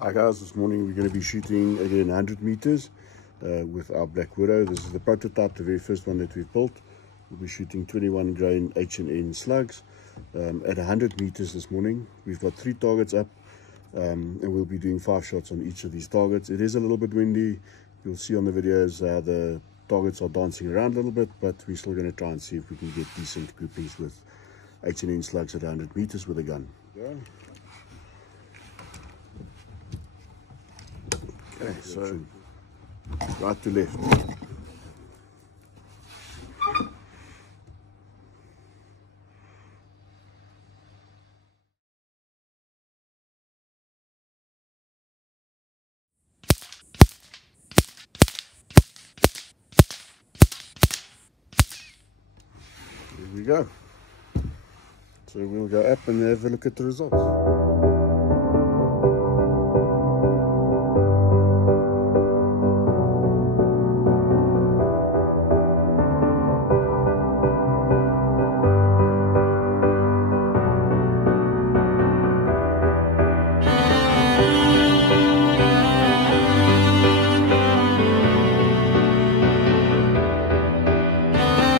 Hi guys, this morning we're going to be shooting again 100 meters with our Black Widow. This is the prototype, the very first one that we've built. We'll be shooting 21 grain H&N slugs at 100 meters this morning. We've got 3 targets up and we'll be doing 5 shots on each of these targets. It is a little bit windy. You'll see on the videos the targets are dancing around a little bit, but we're still going to try and see if we can get decent groupings with H&N slugs at 100 meters with a gun. Yeah. Okay, so right to left. Here we go. So we'll go up and have a look at the results.